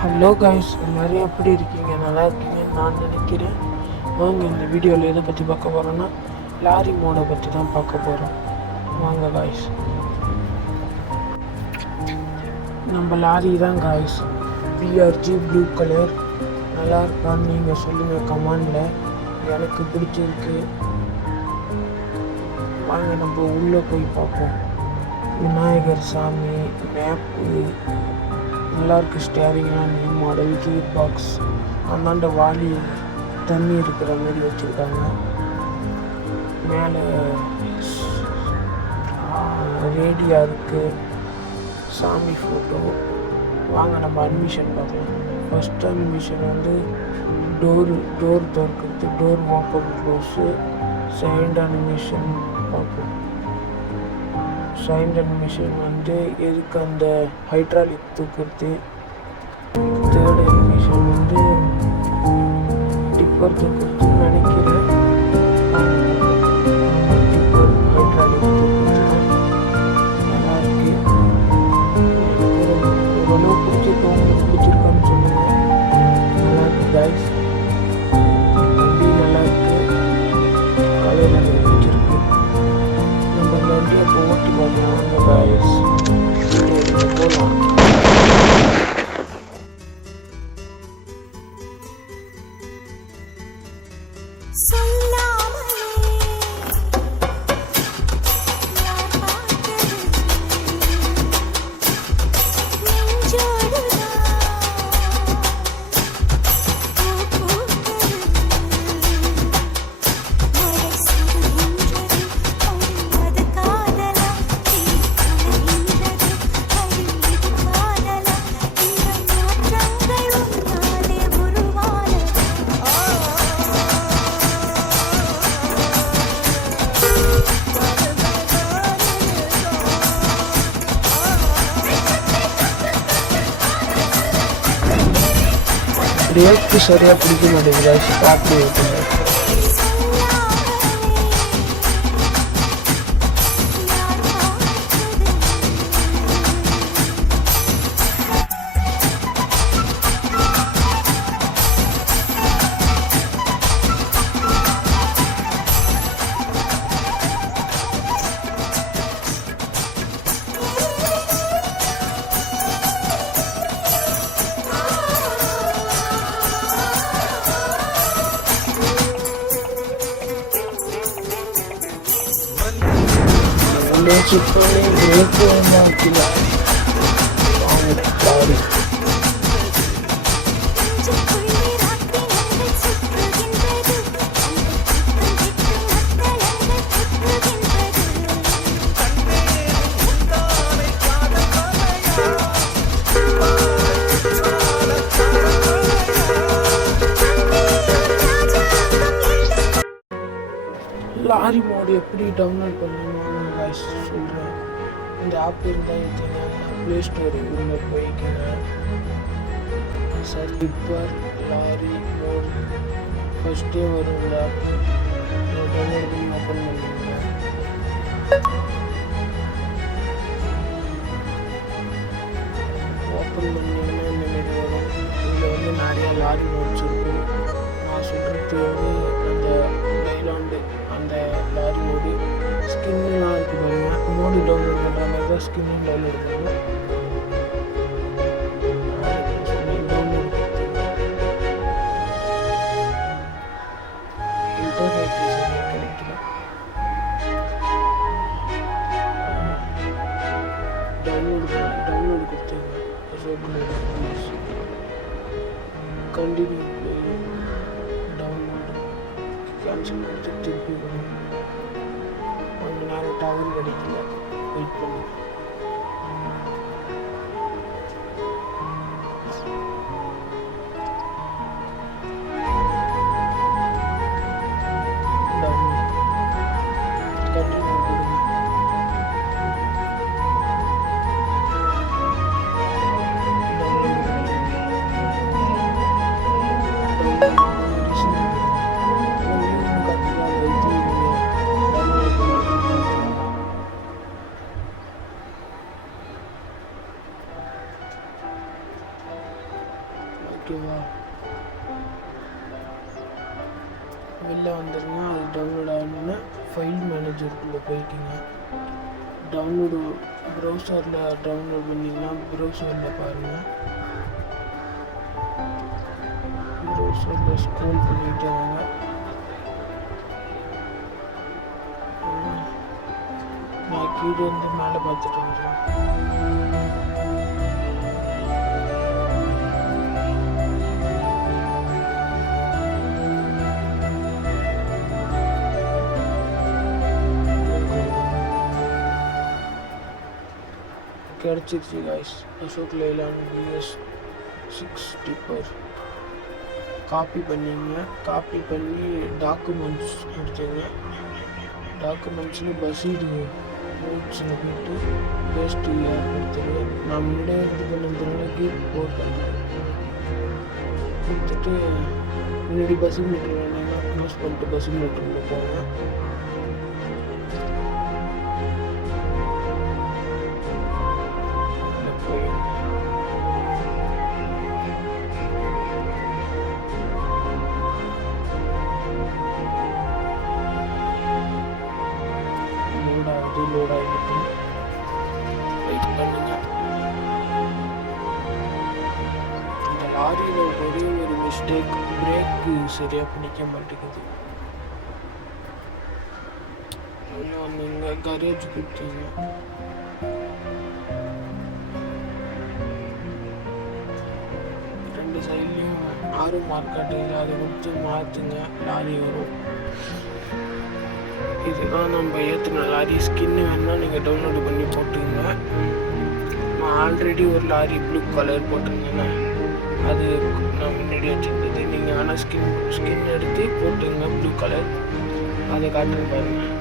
Hello guys, எல்லோரும் எப்படி இருக்கீங்க? நல்லா இருக்கீங்கன்னு நான் நினைக்கிறேன். வாங்க இந்த வீடியோவில் எதை பற்றி பார்க்க போகிறோன்னா லாரி மோடை பற்றி தான் பார்க்க போகிறோம். வாங்க கைஸ், நம்ம லாரி தான் கைஸ். பிஆர்ஜி ப்ளூ கலர் நல்லா இருக்கான்னு நீங்கள் சொல்லுங்கள் கமெண்டில். எனக்கு பிடிச்சிருக்கு. வாங்க நம்ம உள்ளே போய் பார்ப்போம். விநாயகர் சாமி, மேப்பு, எல்லாருக்கும் ஸ்டேரிங்லாம் நியூ மாடல், கீர் பாக்ஸ், அந்தாண்ட வாலி தண்ணி இருக்கிற மாதிரி வச்சுருக்காங்க. மேலே ரேடியா இருக்குது, சாமி ஃபோட்டோ. வாங்க நம்ம அட்மிஷன் பார்க்கலாம். ஃபஸ்ட் அட்மிஷன் டோர் திறக்கிறது, door open close. Second animation பார்ப்போம். செகண்ட் அனிமேஷன் எதுக்கு அந்த ஹைட்ராலிக் தூக்குறது. தேர்ட் அனிமேஷன் டிப்பர் தூக்குறதுன்னு நினைக்கிறேன். டிப்பர் ஹைட்ராலிக் தூக்குறது நல்லா இருக்கு. ஓரளவு பிடிச்சிருக்கு. உங்களுக்கு பிடிச்சிருக்கான்னு சொல்லுங்கள். நல்லா இருக்கு கைஸ். வண்டி நல்லா இருக்கு. கலர் எனக்கு பிடிச்சிருக்கு. நம்ம இந்த வண்டியை இப்போ ஓட்டி பார்க்கலாம். அந்த கைஸ் போகலாம். பிரேக்கு சரியாக பிடிக்க மாட்டேங்குது. ஸ்டார்ட் வைக்கணும். Chipotle break மாக்கில பாடி லாரி மோடு எப்படி டவுன்லோட் பண்ணணும் சொல்கிறேன். இந்த ஆப் இருந்தால் எடுத்தீங்க. ப்ளே ஸ்டோர் உள்ளே போய்க்குங்க. டிப்பர் லாரி மோடு ஃபஸ்ட்டே வரும். இந்த ஆப் டவுன்லோட் பண்ணி ஓப்பன் பண்ணுவீங்க. ஓப்பன் பண்ணிங்கன்னா இந்த மாரி வரும். இதில் நிறையா லாரி மோட்ஸ் இருக்கும். நான் சொல்கிறது அந்த டைலாண்டு அந்த லாரி மோடு ஸ்கின்லாம் இருக்குது பாருங்க. மோடி டவுன்லோட் பண்ணுற மாதிரி தான் ஸ்கின்னும் டவுன்லோட் பண்ணணும். இன்டர்நெட் சரியாக கிடைக்கல. டவுன்லோடு கொடுத்தீங்க. கண்டினியூ டவுன்லோடு கேன்சல் பண்ணிட்டு திருப்பி வரும். கொஞ்ச நேரம் டவர் கிடைக்கல. வெயிட் பண்ணி ஓகேவா? வெளில வந்துடுங்க. அது டவுன்லோட் ஆகணுன்னா ஃபைல் மேனேஜருக்குள்ளே போயிட்டீங்க. டவுன்லோடு ப்ரௌசரில் டவுன்லோட் பண்ணிங்கன்னா ப்ரௌசரில் பாருங்கள். ப்ரௌசரில் ஸ்க்ரோல் பண்ணிட்டு வாங்க. நான் கீழே இருந்து மேலே பார்த்துட்டு வரேன். கிடச்சிருச்சு guys. Ashok Leyland VS6 tipper copy பண்ணிங்க. காப்பி பண்ணி டாக்குமெண்ட்ஸ் கொடுத்தீங்க. டாக்குமெண்ட்ஸில் பசீடு நோட்ஸில் போய்ட்டு பேஸ்ட்டு கொடுத்துருவேன். நான் முன்னாடியே இது பண்ணுறதுனால கீப் போட்டேன். கொடுத்துட்டு முன்னாடி பஸ்ஸு மீட்ரு வேணுங்கன்னா க்ளோஸ் பண்ணிட்டு பஸ்ஸு மீட்டரில் போங்க. லோட் ஆகிட்டு வெயிட் பண்ணுங்க. இந்த லாரியில் ஒரே ஒரு மிஸ்டேக், பிரேக்கு சரியாக பிடிக்க மாட்டேங்குது. இன்னும் நீங்கள் கரேஜ் கொடுத்தீங்க. ரெண்டு சைட்லேயும் ஆறும் மார்க்காட்டு அதை கொடுத்து மாற்றுங்க. லாரி வரும். இதுதான் நம்ம ஏற்றின லாரி. ஸ்கின்னு வேணால் நீங்கள் டவுன்லோடு பண்ணி போட்டுங்க. நான் ஆல்ரெடி ஒரு லாரி ப்ளூ கலர் போட்டிருந்தேங்க. அது நான் முன்னாடி வச்சுருந்தது. நீங்கள் ஆனால் ஸ்கின் எடுத்து போட்டுங்க ப்ளூ கலர். அதை காட்டுறேன் பாருங்கள்.